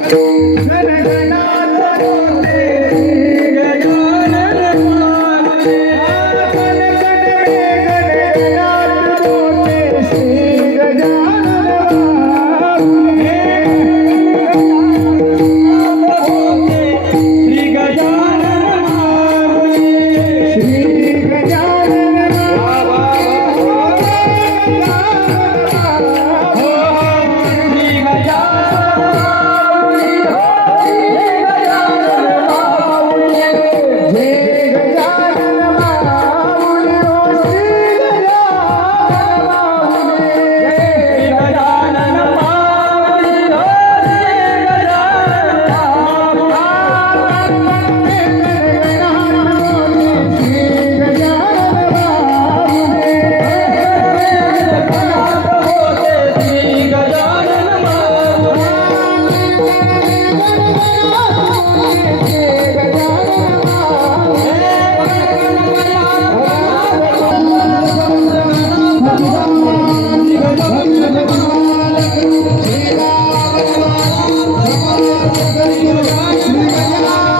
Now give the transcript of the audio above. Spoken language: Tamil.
Thank you. ಶ್ರೀ ಗಜಾ